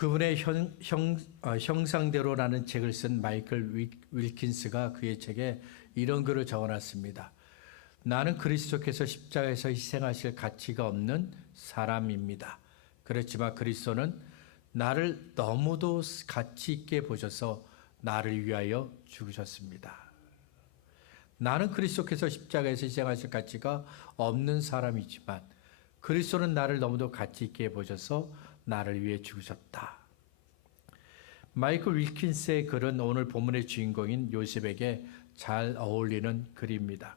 그분의 형상대로라는 책을 쓴 마이클 윌킨스가 그의 책에 이런 글을 적어놨습니다. 나는 그리스도께서 십자가에서 희생하실 가치가 없는 사람입니다. 그렇지만 그리스도는 나를 너무도 가치 있게 보셔서 나를 위하여 죽으셨습니다. 나는 그리스도께서 십자가에서 희생하실 가치가 없는 사람이지만 그리스도는 나를 너무도 가치 있게 보셔서 나를 위해 죽으셨다. 마이클 윌킨스의 글은 오늘 본문의 주인공인 요셉에게 잘 어울리는 글입니다.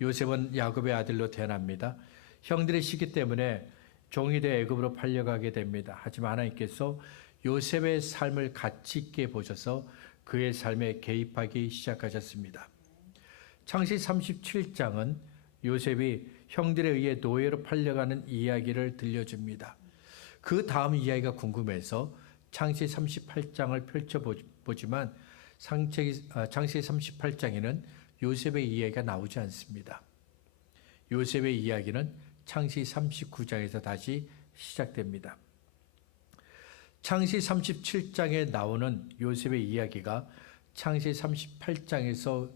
요셉은 야곱의 아들로 태어납니다. 형들의 시기 때문에 종이 되어 애굽으로 팔려가게 됩니다. 하지만 하나님께서 요셉의 삶을 가치 있게 보셔서 그의 삶에 개입하기 시작하셨습니다. 창시 37장은 요셉이 형들에 의해 노예로 팔려가는 이야기를 들려줍니다. 그 다음 이야기가 궁금해서 창시 38장을 펼쳐보지만 창시 38장에는 요셉의 이야기가 나오지 않습니다. 요셉의 이야기는 창시 39장에서 다시 시작됩니다. 창시 37장에 나오는 요셉의 이야기가 창시 38장에서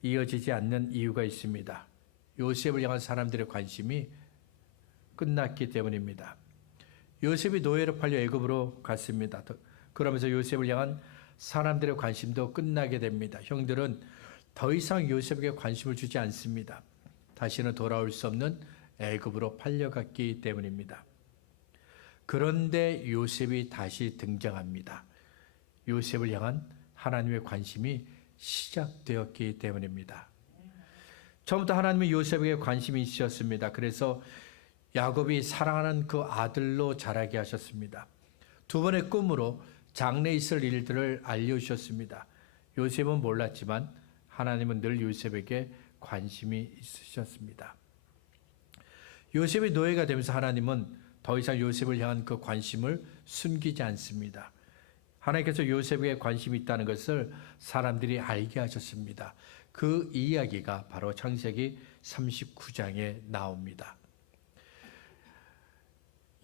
이어지지 않는 이유가 있습니다. 요셉을 향한 사람들의 관심이 끝났기 때문입니다. 요셉이 노예로 팔려 애굽으로 갔습니다. 그러면서 요셉을 향한 사람들의 관심도 끝나게 됩니다. 형들은 더 이상 요셉에게 관심을 주지 않습니다. 다시는 돌아올 수 없는 애굽으로 팔려갔기 때문입니다. 그런데 요셉이 다시 등장합니다. 요셉을 향한 하나님의 관심이 시작되었기 때문입니다. 처음부터 하나님은 요셉에게 관심이 있으셨습니다. 그래서 야곱이 사랑하는 그 아들로 자라게 하셨습니다. 두 번의 꿈으로 장래에 있을 일들을 알려주셨습니다. 요셉은 몰랐지만 하나님은 늘 요셉에게 관심이 있으셨습니다. 요셉이 노예가 되면서 하나님은 더 이상 요셉을 향한 그 관심을 숨기지 않습니다. 하나님께서 요셉에게 관심이 있다는 것을 사람들이 알게 하셨습니다. 그 이야기가 바로 창세기 39장에 나옵니다.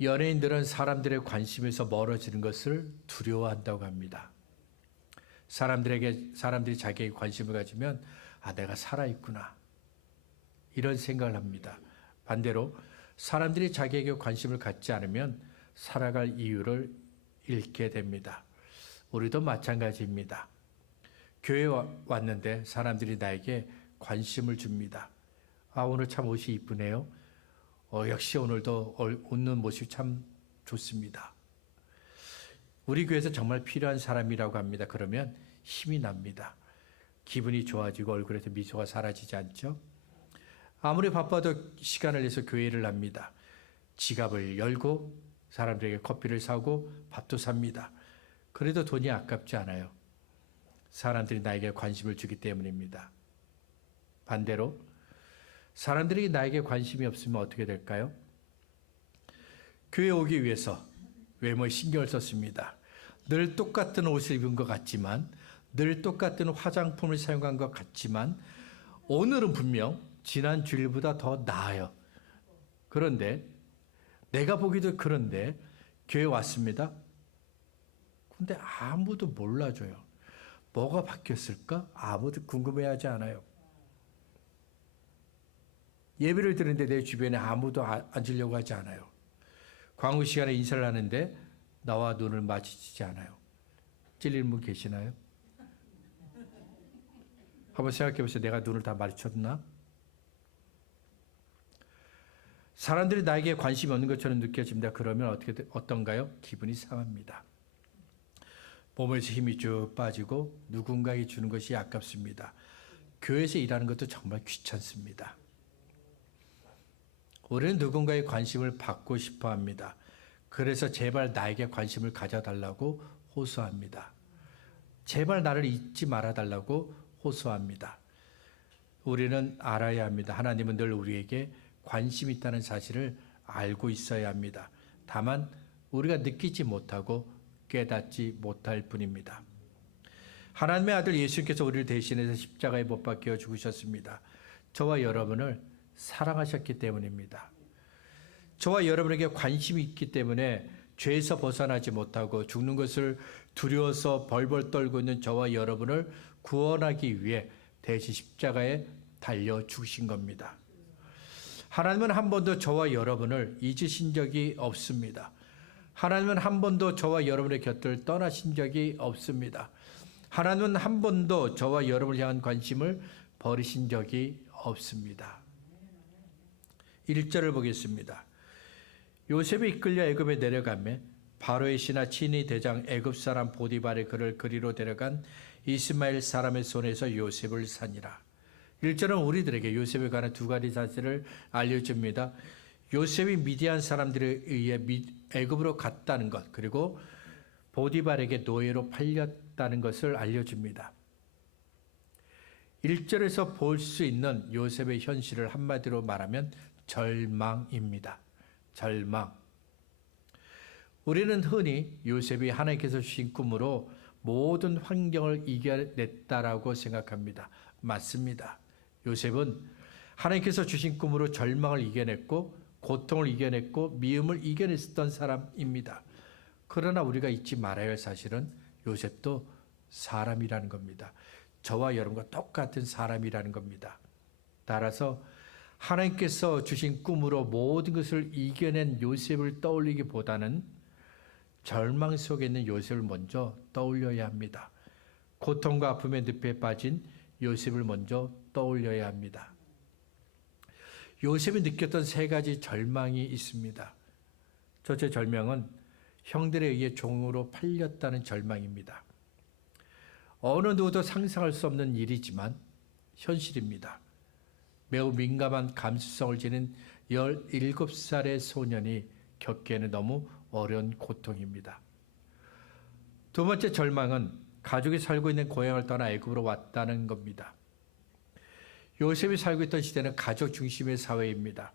연예인들은 사람들의 관심에서 멀어지는 것을 두려워한다고 합니다. 사람들이 자기에게 관심을 가지면 내가 살아있구나 이런 생각을 합니다. 반대로 사람들이 자기에게 관심을 갖지 않으면 살아갈 이유를 잃게 됩니다. 우리도 마찬가지입니다. 교회에 왔는데 사람들이 나에게 관심을 줍니다. 오늘 참 옷이 이쁘네요. 역시 오늘도 웃는 모습이 참 좋습니다. 우리 교회에서 정말 필요한 사람이라고 합니다. 그러면 힘이 납니다. 기분이 좋아지고 얼굴에서 미소가 사라지지 않죠? 아무리 바빠도 시간을 내서 교회를 합니다. 지갑을 열고 사람들에게 커피를 사고 밥도 삽니다. 그래도 돈이 아깝지 않아요. 사람들이 나에게 관심을 주기 때문입니다. 반대로 사람들이 나에게 관심이 없으면 어떻게 될까요? 교회에 오기 위해서 외모에 신경을 썼습니다. 늘 똑같은 옷을 입은 것 같지만, 늘 똑같은 화장품을 사용한 것 같지만 오늘은 분명 지난 주일보다 더 나아요. 그런데 내가 보기도 그런데 교회 왔습니다. 근데 아무도 몰라줘요. 뭐가 바뀌었을까? 아무도 궁금해하지 않아요. 예배를 드리는데 내 주변에 아무도 앉으려고 하지 않아요. 광고 시간에 인사를 하는데 나와 눈을 마주치지 않아요. 찔리는 분 계시나요? 한번 생각해 보세요. 내가 눈을 다 마주쳤나? 사람들이 나에게 관심이 없는 것처럼 느껴집니다. 그러면 어떤가요? 기분이 상합니다. 몸에서 힘이 쭉 빠지고 누군가에게 주는 것이 아깝습니다. 교회에서 일하는 것도 정말 귀찮습니다. 우리는 누군가의 관심을 받고 싶어 합니다. 그래서 제발 나에게 관심을 가져달라고 호소합니다. 제발 나를 잊지 말아달라고 호소합니다. 우리는 알아야 합니다. 하나님은 늘 우리에게 관심이 있다는 사실을 알고 있어야 합니다. 다만 우리가 느끼지 못하고 깨닫지 못할 뿐입니다. 하나님의 아들 예수님께서 우리를 대신해서 십자가에 못 박혀 죽으셨습니다. 저와 여러분을 사랑하셨기 때문입니다. 저와 여러분에게 관심이 있기 때문에 죄에서 벗어나지 못하고 죽는 것을 두려워서 벌벌 떨고 있는 저와 여러분을 구원하기 위해 대신 십자가에 달려 죽으신 겁니다. 하나님은 한 번도 저와 여러분을 잊으신 적이 없습니다. 하나님은 한 번도 저와 여러분의 곁을 떠나신 적이 없습니다. 하나님은 한 번도 저와 여러분을 향한 관심을 버리신 적이 없습니다. 1절을 보겠습니다. 요셉이 이끌려 애굽에 내려가매 바로의 신하 친위 대장 애굽 사람 보디발이 그를 그리로 데려간 이스마엘 사람의 손에서 요셉을 산이라. 1절은 우리들에게 요셉에 관한 두 가지 사실을 알려줍니다. 요셉이 미디안 사람들에 의해 애굽으로 갔다는 것, 그리고 보디발에게 노예로 팔렸다는 것을 알려줍니다. 1절에서 볼 수 있는 요셉의 현실을 한마디로 말하면 절망입니다. 절망. 우리는 흔히 요셉이 하나님께서 주신 꿈으로 모든 환경을 이겨냈다라고 생각합니다. 맞습니다. 요셉은 하나님께서 주신 꿈으로 절망을 이겨냈고 고통을 이겨냈고 미움을 이겨냈었던 사람입니다. 그러나 우리가 잊지 말아야 할 사실은 요셉도 사람이라는 겁니다. 저와 여러분과 똑같은 사람이라는 겁니다. 따라서 하나님께서 주신 꿈으로 모든 것을 이겨낸 요셉을 떠올리기보다는 절망 속에 있는 요셉을 먼저 떠올려야 합니다. 고통과 아픔의 늪에 빠진 요셉을 먼저 떠올려야 합니다. 요셉이 느꼈던 세 가지 절망이 있습니다. 첫째 절망은 형들에 의해 종으로 팔렸다는 절망입니다. 어느 누구도 상상할 수 없는 일이지만 현실입니다. 매우 민감한 감수성을 지닌 17살의 소년이 겪기에는 너무 어려운 고통입니다. 두 번째 절망은 가족이 살고 있는 고향을 떠나 애굽으로 왔다는 겁니다. 요셉이 살고 있던 시대는 가족 중심의 사회입니다.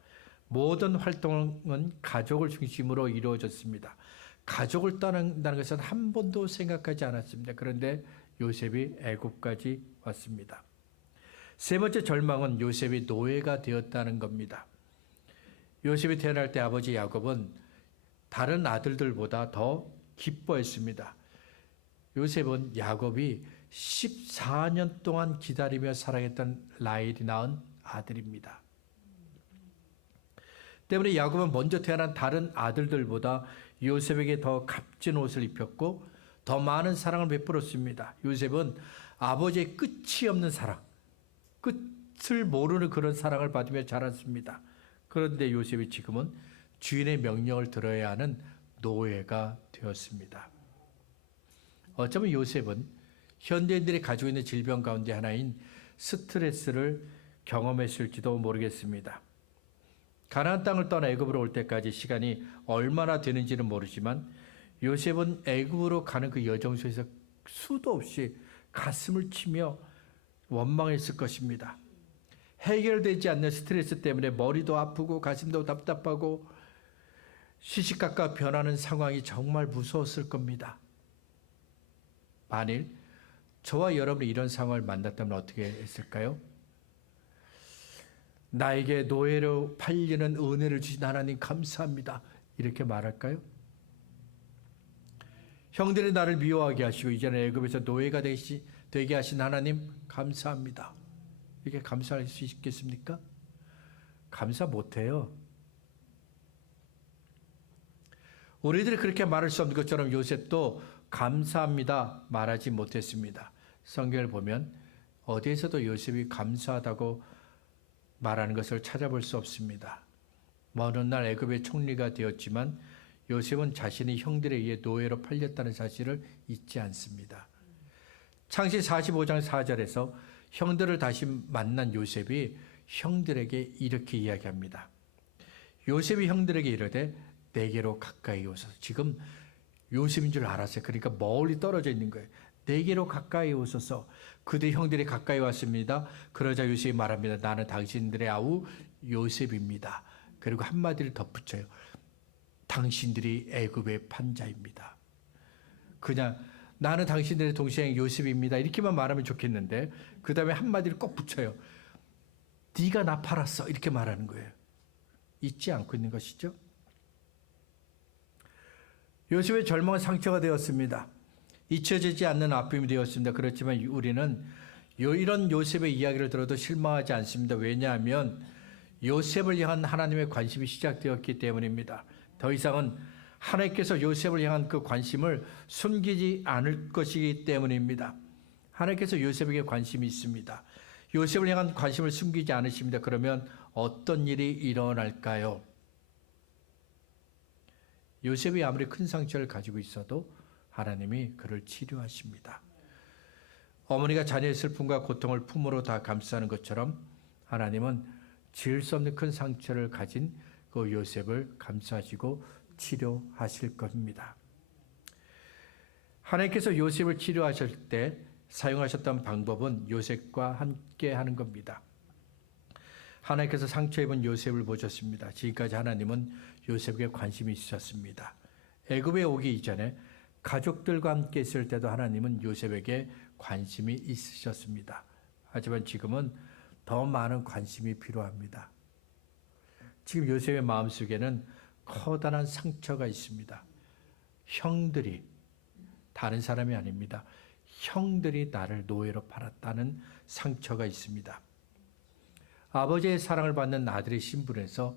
모든 활동은 가족을 중심으로 이루어졌습니다. 가족을 떠난다는 것은 한 번도 생각하지 않았습니다. 그런데 요셉이 애굽까지 왔습니다. 세 번째 절망은 요셉이 노예가 되었다는 겁니다. 요셉이 태어날 때 아버지 야곱은 다른 아들들보다 더 기뻐했습니다. 요셉은 야곱이 14년 동안 기다리며 사랑했던 라헬이 낳은 아들입니다. 때문에 야곱은 먼저 태어난 다른 아들들보다 요셉에게 더 값진 옷을 입혔고 더 많은 사랑을 베풀었습니다. 요셉은 아버지의 끝이 없는 사랑, 끝을 모르는 그런 사랑을 받으며 자랐습니다. 그런데 요셉이 지금은 주인의 명령을 들어야 하는 노예가 되었습니다. 어쩌면 요셉은 현대인들이 가지고 있는 질병 가운데 하나인 스트레스를 경험했을지도 모르겠습니다. 가나안 땅을 떠나 애굽으로 올 때까지 시간이 얼마나 되는지는 모르지만 요셉은 애굽으로 가는 그 여정 속에서 수도 없이 가슴을 치며 원망했을 것입니다. 해결되지 않는 스트레스 때문에 머리도 아프고 가슴도 답답하고 시시각각 변하는 상황이 정말 무서웠을 겁니다. 만일 저와 여러분이 이런 상황을 만났다면 어떻게 했을까요? 나에게 노예로 팔리는 은혜를 주신 하나님 감사합니다. 이렇게 말할까요? 형들이 나를 미워하게 하시고 이제는 애굽에서 노예가 되게 하신 하나님 감사합니다. 이렇게 감사할 수 있겠습니까? 감사 못해요. 우리들이 그렇게 말할 수 없는 것처럼 요셉도 감사합니다 말하지 못했습니다. 성경을 보면 어디에서도 요셉이 감사하다고 말하는 것을 찾아볼 수 없습니다. 어느 날 애굽의 총리가 되었지만 요셉은 자신이 형들에 의해 노예로 팔렸다는 사실을 잊지 않습니다. 창시 45장 4절에서 형들을 다시 만난 요셉이 형들에게 이렇게 이야기합니다. 요셉이 형들에게 이르되 내게로 가까이 오소서. 지금 요셉인 줄 알았어요. 그러니까 멀리 떨어져 있는 거예요. 내게로 가까이 오소서. 그들 형들이 가까이 왔습니다. 그러자 요셉이 말합니다. 나는 당신들의 아우 요셉입니다. 그리고 한마디를 덧붙여요. 당신들이 애굽의 판자입니다. 그냥 나는 당신들의 동생 요셉입니다. 이렇게만 말하면 좋겠는데 그 다음에 한마디를 꼭 붙여요. 네가 나 팔았어. 이렇게 말하는 거예요. 잊지 않고 있는 것이죠. 요셉의 절망은 상처가 되었습니다. 잊혀지지 않는 아픔이 되었습니다. 그렇지만 우리는 이런 요셉의 이야기를 들어도 실망하지 않습니다. 왜냐하면 요셉을 향한 하나님의 관심이 시작되었기 때문입니다. 더 이상은 하나님께서 요셉을 향한 그 관심을 숨기지 않을 것이기 때문입니다. 하나님께서 요셉에게 관심이 있습니다. 요셉을 향한 관심을 숨기지 않으십니다. 그러면 어떤 일이 일어날까요? 요셉이 아무리 큰 상처를 가지고 있어도 하나님이 그를 치료하십니다. 어머니가 자녀의 슬픔과 고통을 품으로 다 감싸는 것처럼 하나님은 지을 수 없는 큰 상처를 가진 그 요셉을 감싸시고 치료하실 겁니다. 하나님께서 요셉을 치료하실 때 사용하셨던 방법은 요셉과 함께 하는 겁니다. 하나님께서 상처 입은 요셉을 보셨습니다. 지금까지 하나님은 요셉에게 관심이 있으셨습니다. 애굽에 오기 이전에 가족들과 함께 있을 때도 하나님은 요셉에게 관심이 있으셨습니다. 하지만 지금은 더 많은 관심이 필요합니다. 지금 요셉의 마음속에는 커다란 상처가 있습니다. 형들이, 다른 사람이 아닙니다. 형들이 나를 노예로 팔았다는 상처가 있습니다. 아버지의 사랑을 받는 아들의 신분에서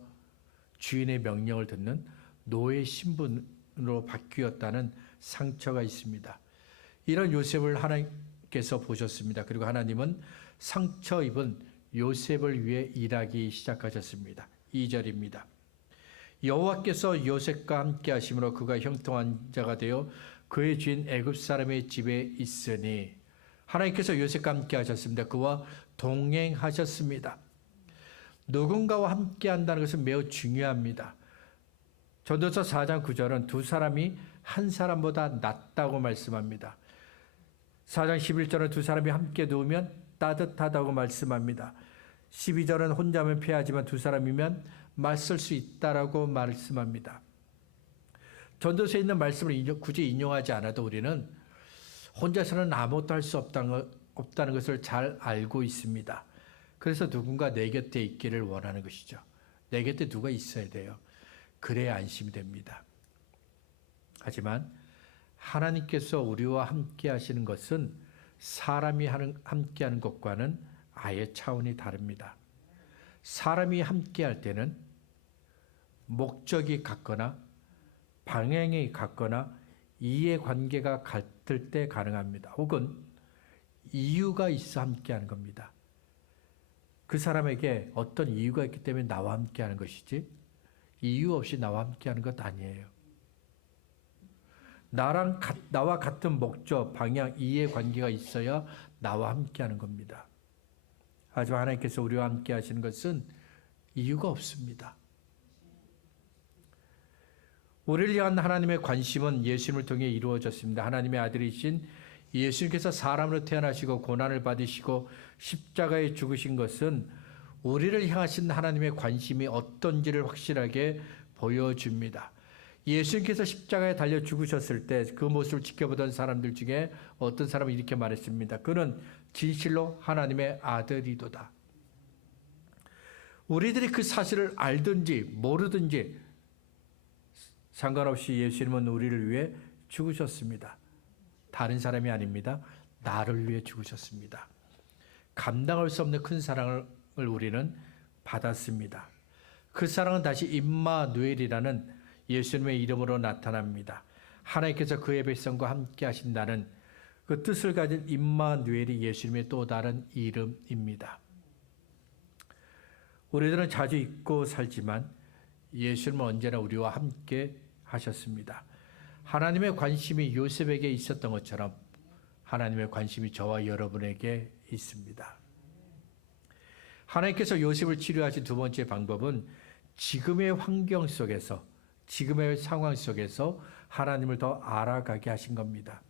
주인의 명령을 듣는 노예 신분으로 바뀌었다는 상처가 있습니다. 이런 요셉을 하나님께서 보셨습니다. 그리고 하나님은 상처 입은 요셉을 위해 일하기 시작하셨습니다. 2절입니다. 여호와께서 요셉과 함께 하심으로 그가 형통한 자가 되어 그의 주인 애굽 사람의 집에 있으니, 하나님께서 요셉과 함께 하셨습니다. 그와 동행하셨습니다. 누군가와 함께 한다는 것은 매우 중요합니다. 전도서 4장 9절은 두 사람이 한 사람보다 낫다고 말씀합니다. 4장 11절은 두 사람이 함께 누우면 따뜻하다고 말씀합니다. 12절은 혼자면 패하지만 두 사람이면 맞설 수 있다라고 말씀합니다. 전도서에 있는 말씀을 굳이 인용하지 않아도 우리는 혼자서는 아무것도 할 수 없다는 것을 잘 알고 있습니다. 그래서 누군가 내 곁에 있기를 원하는 것이죠. 내 곁에 누가 있어야 돼요. 그래야 안심이 됩니다. 하지만 하나님께서 우리와 함께 하시는 것은 사람이 함께 하는 것과는 아예 차원이 다릅니다. 사람이 함께 할 때는 목적이 같거나 방향이 같거나 이해관계가 같을 때 가능합니다. 혹은 이유가 있어 함께 하는 겁니다. 그 사람에게 어떤 이유가 있기 때문에 나와 함께 하는 것이지 이유 없이 나와 함께 하는 것 아니에요. 나와 같은 목적, 방향, 이해관계가 있어야 나와 함께 하는 겁니다. 하지만 하나님께서 우리와 함께 하시는 것은 이유가 없습니다. 우리를 향한 하나님의 관심은 예수님을 통해 이루어졌습니다. 하나님의 아들이신 예수님께서 사람으로 태어나시고 고난을 받으시고 십자가에 죽으신 것은 우리를 향하신 하나님의 관심이 어떤지를 확실하게 보여줍니다. 예수님께서 십자가에 달려 죽으셨을 때 그 모습을 지켜보던 사람들 중에 어떤 사람은 이렇게 말했습니다. 그는 진실로 하나님의 아들이도다. 우리들이 그 사실을 알든지 모르든지 상관없이 예수님은 우리를 위해 죽으셨습니다. 다른 사람이 아닙니다. 나를 위해 죽으셨습니다. 감당할 수 없는 큰 사랑을 우리는 받았습니다. 그 사랑은 다시 임마누엘이라는 예수님의 이름으로 나타납니다. 하나님께서 그의 백성과 함께 하신다는 그 뜻을 가진 임마누엘이 예수님의 또 다른 이름입니다. 우리들은 자주 잊고 살지만 예수님은 언제나 우리와 함께 하셨습니다. 하나님의 관심이 요셉에게 있었던 것처럼 하나님의 관심이 저와 여러분에게 있습니다. 하나님께서 요셉을 치료하신 두 번째 방법은 지금의 환경 속에서, 지금의 상황 속에서 하나님을 더 알아가게 하신 겁니다.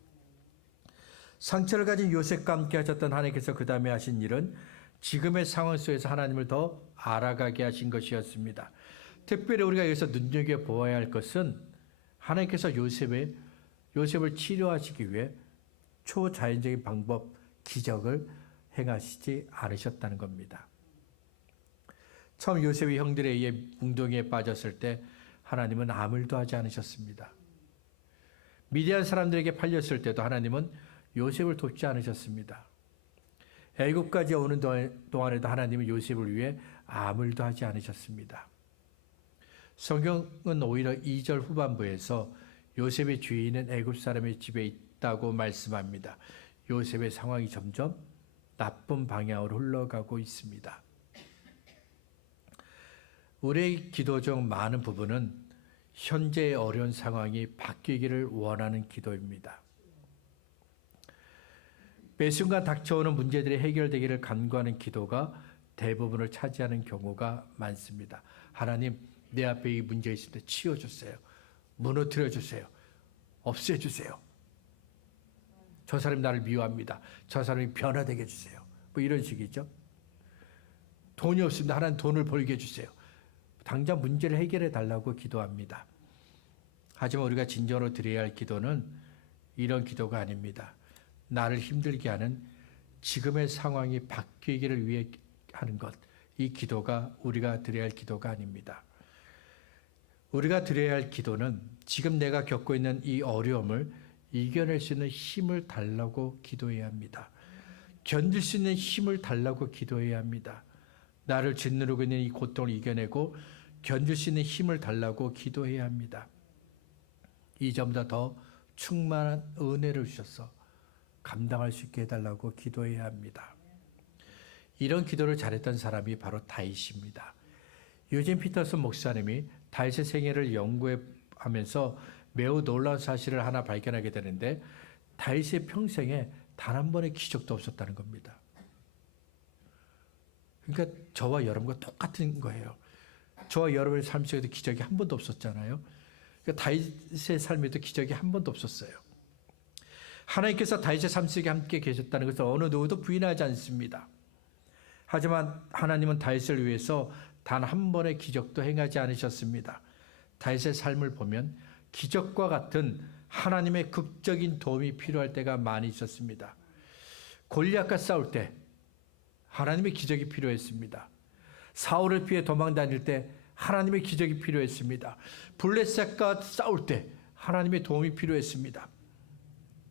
상처를 가진 요셉과 함께 하셨던 하나님께서 그 다음에 하신 일은 지금의 상황 속에서 하나님을 더 알아가게 하신 것이었습니다. 특별히 우리가 여기서 눈여겨보아야 할 것은 하나님께서 요셉을 치료하시기 위해 초자연적인 방법, 기적을 행하시지 않으셨다는 겁니다. 처음 요셉이 형들에 의해 웅덩이에 빠졌을 때 하나님은 아무 일도 하지 않으셨습니다. 미디안 사람들에게 팔렸을 때도 하나님은 요셉을 돕지 않으셨습니다. 애굽까지 오는 동안에도 하나님은 요셉을 위해 아무 일도 하지 않으셨습니다. 성경은 오히려 2절 후반부에서 요셉의 주인은 애굽 사람의 집에 있다고 말씀합니다. 요셉의 상황이 점점 나쁜 방향으로 흘러가고 있습니다. 우리의 기도 중 많은 부분은 현재의 어려운 상황이 바뀌기를 원하는 기도입니다. 매 순간 닥쳐오는 문제들이 해결되기를 간구하는 기도가 대부분을 차지하는 경우가 많습니다. 하나님, 내 앞에 이 문제 있을 때 치워주세요. 무너뜨려 주세요. 없애주세요. 저 사람이 나를 미워합니다. 저 사람이 변화되게 해주세요. 뭐 이런 식이죠. 돈이 없습니다. 하나님 돈을 벌게 해주세요. 당장 문제를 해결해 달라고 기도합니다. 하지만 우리가 진정으로 드려야 할 기도는 이런 기도가 아닙니다. 나를 힘들게 하는 지금의 상황이 바뀌기를 위해 하는 것. 이 기도가 우리가 드려야 할 기도가 아닙니다. 우리가 드려야 할 기도는 지금 내가 겪고 있는 이 어려움을 이겨낼 수 있는 힘을 달라고 기도해야 합니다. 견딜 수 있는 힘을 달라고 기도해야 합니다. 나를 짓누르고 있는 이 고통을 이겨내고 견딜 수 있는 힘을 달라고 기도해야 합니다. 이전보다 더 충만한 은혜를 주셔서 감당할 수 있게 해달라고 기도해야 합니다. 이런 기도를 잘했던 사람이 바로 다윗입니다. 유진 피터슨 목사님이 다윗의 생애를 연구하면서 매우 놀라운 사실을 하나 발견하게 되는데 다윗의 평생에 단 한 번의 기적도 없었다는 겁니다. 그러니까 저와 여러분과 똑같은 거예요. 저와 여러분의 삶 속에도 기적이 한 번도 없었잖아요. 그러니까 다윗의 삶에도 기적이 한 번도 없었어요. 하나님께서 다윗의 삶 속에 함께 계셨다는 것을 어느 누구도 부인하지 않습니다. 하지만 하나님은 다윗을 위해서 단 한 번의 기적도 행하지 않으셨습니다. 다윗의 삶을 보면 기적과 같은 하나님의 극적인 도움이 필요할 때가 많이 있었습니다. 골리앗과 싸울 때 하나님의 기적이 필요했습니다. 사울을 피해 도망 다닐 때 하나님의 기적이 필요했습니다. 블레셋과 싸울 때 하나님의 도움이 필요했습니다.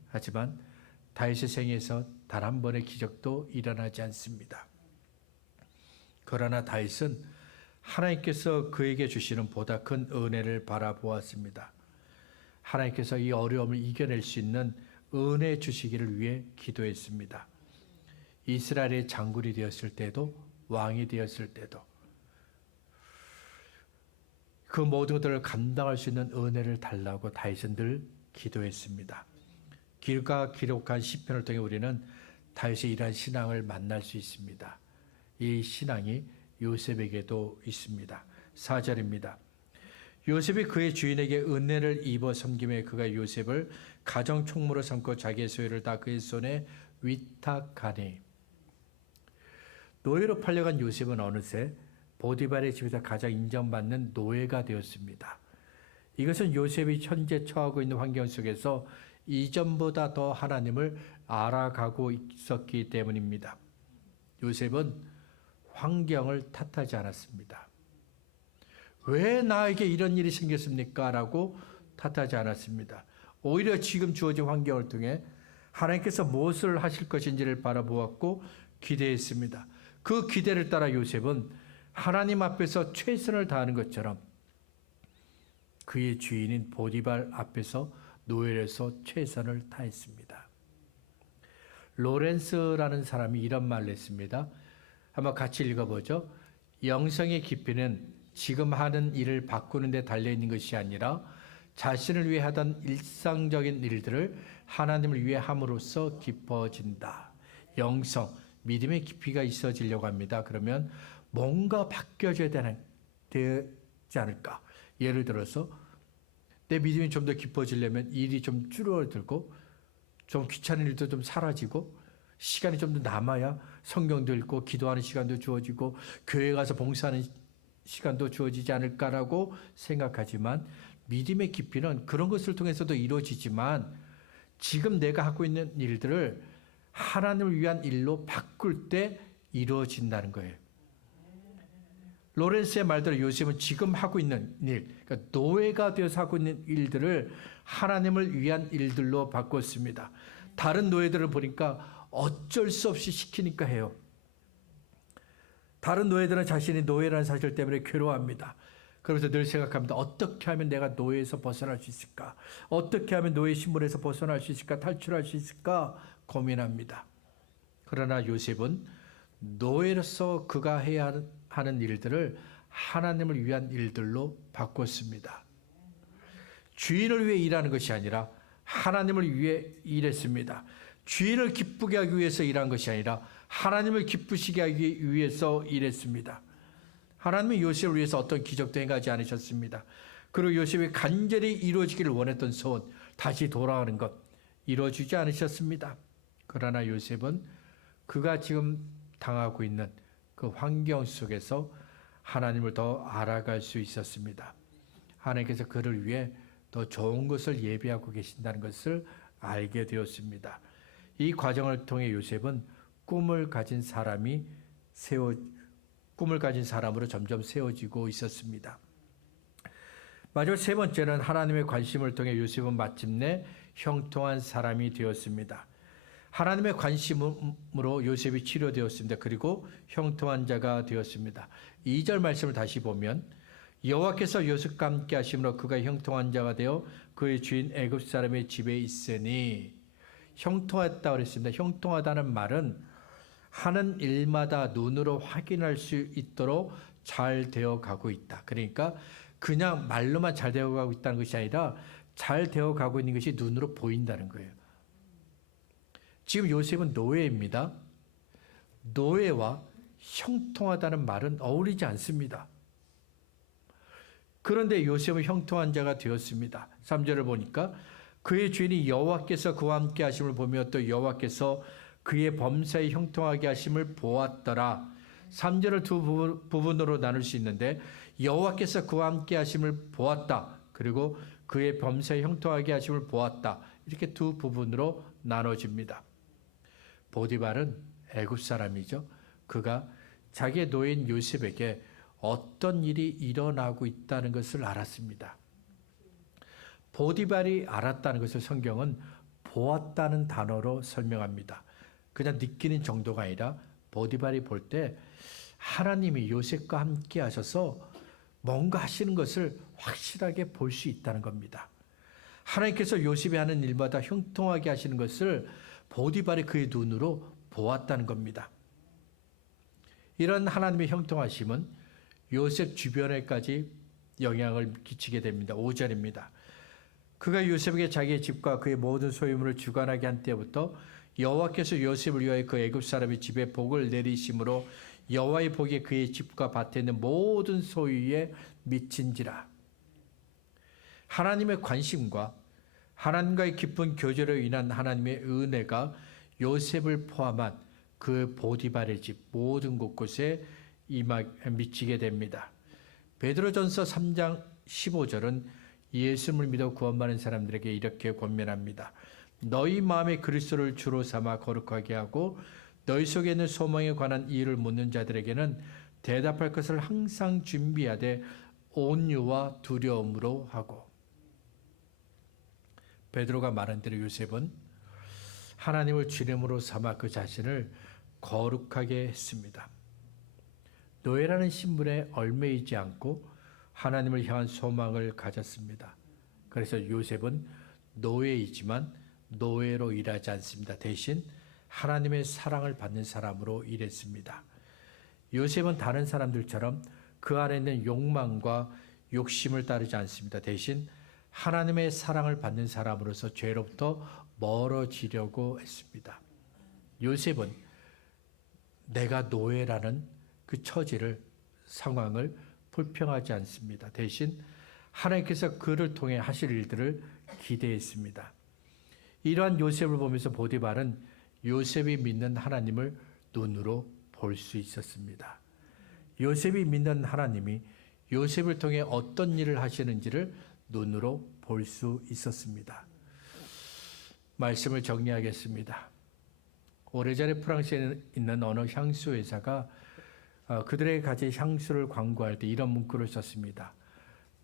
하지만 다윗의 생애에서 단 한 번의 기적도 일어나지 않습니다. 그러나 다윗은 하나님께서 그에게 주시는 보다 큰 은혜를 바라보았습니다. 하나님께서 이 어려움을 이겨낼 수 있는 은혜 주시기를 위해 기도했습니다. 이스라엘의 장군이 되었을 때도 왕이 되었을 때도 그 모든 것들을 감당할 수 있는 은혜를 달라고 다윗은 늘 기도했습니다. 길가 기록한 시편을 통해 우리는 다윗의 이러한 신앙을 만날 수 있습니다. 이 신앙이 요셉에게도 있습니다. 4절입니다. 요셉이 그의 주인에게 은혜를 입어 섬김에 그가 요셉을 가정 총무로 삼고 자기의 소유를 다 그의 손에 위탁하니. 노예로 팔려간 요셉은 어느새 보디발의 집에서 가장 인정받는 노예가 되었습니다. 이것은 요셉이 현재 처하고 있는 환경 속에서 이전보다 더 하나님을 알아가고 있었기 때문입니다. 요셉은 환경을 탓하지 않았습니다. 왜 나에게 이런 일이 생겼습니까? 라고 탓하지 않았습니다. 오히려 지금 주어진 환경을 통해 하나님께서 무엇을 하실 것인지를 바라보았고 기대했습니다. 그 기대를 따라 요셉은 하나님 앞에서 최선을 다하는 것처럼 그의 주인인 보디발 앞에서 노예로서 최선을 다했습니다. 로렌스라는 사람이 이런 말을 했습니다. 한번 같이 읽어보죠. 영성의 깊이는 지금 하는 일을 바꾸는 데 달려있는 것이 아니라 자신을 위해 하던 일상적인 일들을 하나님을 위해 함으로써 깊어진다. 영성, 믿음의 깊이가 있어지려고 합니다. 그러면 뭔가 바뀌어져야 되지 않을까. 예를 들어서 내 믿음이 좀 더 깊어지려면 일이 좀 줄어들고 좀 귀찮은 일도 좀 사라지고 시간이 좀 더 남아야 성경도 읽고 기도하는 시간도 주어지고 교회 가서 봉사하는 시간도 주어지지 않을까라고 생각하지만 믿음의 깊이는 그런 것을 통해서도 이루어지지만 지금 내가 하고 있는 일들을 하나님을 위한 일로 바꿀 때 이루어진다는 거예요. 로렌스의 말대로 요셉은 지금 하고 있는 일, 그러니까 노예가 되어서 하고 있는 일들을 하나님을 위한 일들로 바꿨습니다. 다른 노예들을 보니까 어쩔 수 없이 시키니까 해요. 다른 노예들은 자신이 노예라는 사실 때문에 괴로워합니다. 그러면서 늘 생각합니다. 어떻게 하면 내가 노예에서 벗어날 수 있을까? 어떻게 하면 노예 신분에서 벗어날 수 있을까? 탈출할 수 있을까? 고민합니다. 그러나 요셉은 노예로서 그가 해야 하는 일들을 하나님을 위한 일들로 바꿨습니다. 주인을 위해 일하는 것이 아니라 하나님을 위해 일했습니다. 주인을 기쁘게 하기 위해서 일한 것이 아니라 하나님을 기쁘시게 하기 위해서 일했습니다. 하나님은 요셉을 위해서 어떤 기적도 행하지 않으셨습니다. 그리고 요셉이 간절히 이루어지기를 원했던 소원, 다시 돌아가는 것 이루어지지 않으셨습니다. 그러나 요셉은 그가 지금 당하고 있는 그 환경 속에서 하나님을 더 알아갈 수 있었습니다. 하나님께서 그를 위해 더 좋은 것을 예비하고 계신다는 것을 알게 되었습니다. 이 과정을 통해 요셉은 꿈을 가진 사람으로 점점 세워지고 있었습니다. 마지막 세 번째는 하나님의 관심을 통해 요셉은 마침내 형통한 사람이 되었습니다. 하나님의 관심으로 요셉이 치료되었습니다. 그리고 형통한 자가 되었습니다. 2절 말씀을 다시 보면 여호와께서 요셉과 함께 하심으로 그가 형통한 자가 되어 그의 주인 애굽 사람의 집에 있으니 형통했다고 그랬습니다. 형통하다는 말은 하는 일마다 눈으로 확인할 수 있도록 잘 되어가고 있다. 그러니까 그냥 말로만 잘 되어가고 있다는 것이 아니라 잘 되어가고 있는 것이 눈으로 보인다는 거예요. 지금 요셉은 노예입니다. 노예와 형통하다는 말은 어울리지 않습니다. 그런데 요셉은 형통한 자가 되었습니다. 3절을 보니까 그의 주인이 여호와께서 그와 함께 하심을 보며 또 여호와께서 그의 범사에 형통하게 하심을 보았더라. 3절을 두 부분으로 나눌 수 있는데 여호와께서 그와 함께 하심을 보았다. 그리고 그의 범사에 형통하게 하심을 보았다. 이렇게 두 부분으로 나눠집니다. 보디발은 애굽 사람이죠. 그가 자기의 노예인 요셉에게 어떤 일이 일어나고 있다는 것을 알았습니다. 보디발이 알았다는 것을 성경은 보았다는 단어로 설명합니다. 그냥 느끼는 정도가 아니라 보디발이 볼 때 하나님이 요셉과 함께 하셔서 뭔가 하시는 것을 확실하게 볼 수 있다는 겁니다. 하나님께서 요셉이 하는 일마다 형통하게 하시는 것을 보디발이 그의 눈으로 보았다는 겁니다. 이런 하나님의 형통하심은 요셉 주변에까지 영향을 끼치게 됩니다. 5절입니다. 그가 요셉에게 자기의 집과 그의 모든 소유물을 주관하게 한 때부터 여호와께서 요셉을 위하여 그 애굽 사람의 집에 복을 내리심으로 여호와의 복이 그의 집과 밭에 있는 모든 소유에 미친지라. 하나님의 관심과 하나님과의 깊은 교제로 인한 하나님의 은혜가 요셉을 포함한 그 보디발의 집 모든 곳곳에 미치게 됩니다. 베드로전서 3장 15절은 예수를 믿어 구원받는 사람들에게 이렇게 권면합니다. 너희 마음에 그리스도를 주로 삼아 거룩하게 하고 너희 속에 있는 소망에 관한 이유를 묻는 자들에게는 대답할 것을 항상 준비하되 온유와 두려움으로 하고. 베드로가 말한 대로 요셉은 하나님을 주님으로 삼아 그 자신을 거룩하게 했습니다. 노예라는 신분에 얽매이지 않고 하나님을 향한 소망을 가졌습니다. 그래서 요셉은 노예이지만 노예로 일하지 않습니다. 대신 하나님의 사랑을 받는 사람으로 일했습니다. 요셉은 다른 사람들처럼 그 안에 있는 욕망과 욕심을 따르지 않습니다. 대신 하나님의 사랑을 받는 사람으로서 죄로부터 멀어지려고 했습니다. 요셉은 내가 노예라는 그 처지를, 상황을 불평하지 않습니다. 대신 하나님께서 그를 통해 하실 일들을 기대했습니다. 이러한 요셉을 보면서 보디발은 요셉이 믿는 하나님을 눈으로 볼 수 있었습니다. 요셉이 믿는 하나님이 요셉을 통해 어떤 일을 하시는지를 눈으로 볼 수 있었습니다. 말씀을 정리하겠습니다. 오래전에 프랑스에 있는 어느 향수 회사가 그들에게 가진 향수를 광고할 때 이런 문구를 썼습니다.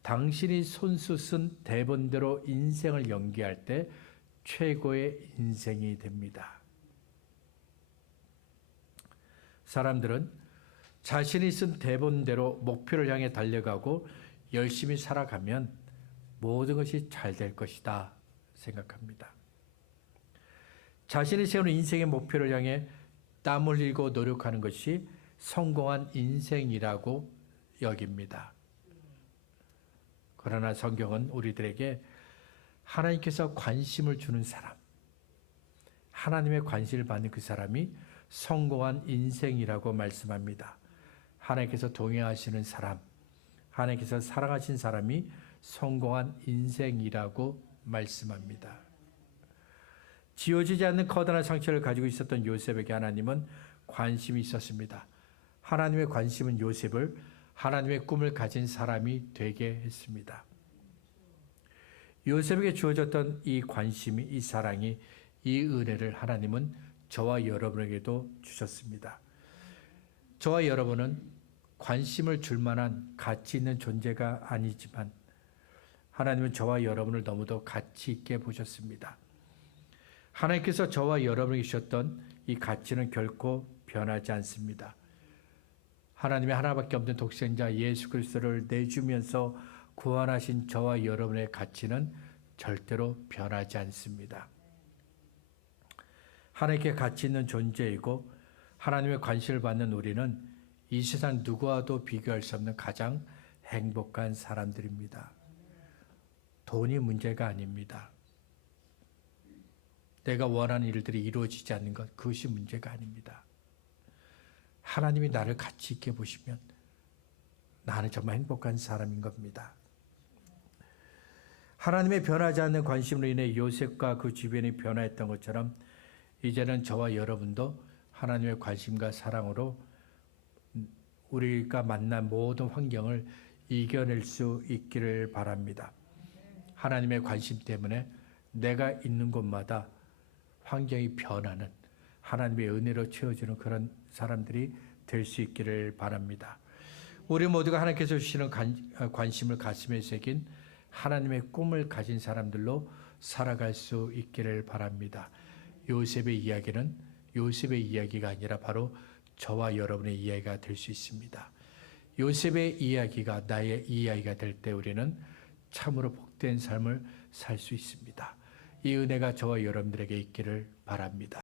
당신이 손수 쓴 대본대로 인생을 연기할 때 최고의 인생이 됩니다. 사람들은 자신이 쓴 대본대로 목표를 향해 달려가고 열심히 살아가면 모든 것이 잘 될 것이다 생각합니다. 자신이 세우는 인생의 목표를 향해 땀 흘리고 노력하는 것이 성공한 인생이라고 여깁니다. 그러나 성경은 우리들에게 하나님께서 관심을 주는 사람, 하나님의 관심을 받는 그 사람이 성공한 인생이라고 말씀합니다. 하나님께서 동행하시는 사람, 하나님께서 사랑하신 사람이 성공한 인생이라고 말씀합니다. 지워지지 않는 커다란 상처를 가지고 있었던 요셉에게 하나님은 관심이 있었습니다. 하나님의 관심은 요셉을 하나님의 꿈을 가진 사람이 되게 했습니다. 요셉에게 주어졌던 이 관심이, 이 사랑이, 이 은혜를 하나님은 저와 여러분에게도 주셨습니다. 저와 여러분은 관심을 줄 만한 가치 있는 존재가 아니지만 하나님은 저와 여러분을 너무도 가치 있게 보셨습니다. 하나님께서 저와 여러분에게 주셨던 이 가치는 결코 변하지 않습니다. 하나님의 하나밖에 없는 독생자 예수 그리스도를 내주면서 구원하신 저와 여러분의 가치는 절대로 변하지 않습니다. 하나님께 가치 있는 존재이고 하나님의 관심을 받는 우리는 이 세상 누구와도 비교할 수 없는 가장 행복한 사람들입니다. 돈이 문제가 아닙니다. 내가 원하는 일들이 이루어지지 않는 것, 그것이 문제가 아닙니다. 하나님이 나를 가치 있게 보시면 나는 정말 행복한 사람인 겁니다. 하나님의 변하지 않는 관심으로 인해 요셉과 그 주변이 변화했던 것처럼 이제는 저와 여러분도 하나님의 관심과 사랑으로 우리가 만난 모든 환경을 이겨낼 수 있기를 바랍니다. 하나님의 관심 때문에 내가 있는 곳마다 환경이 변하는 하나님의 은혜로 채워주는 그런 사람들이 될 수 있기를 바랍니다. 우리 모두가 하나님께서 주시는 관심을 가슴에 새긴 하나님의 꿈을 가진 사람들로 살아갈 수 있기를 바랍니다. 요셉의 이야기는 요셉의 이야기가 아니라 바로 저와 여러분의 이야기가 될 수 있습니다. 요셉의 이야기가 나의 이야기가 될 때 우리는 참으로 복된 삶을 살 수 있습니다. 이 은혜가 저와 여러분들에게 있기를 바랍니다.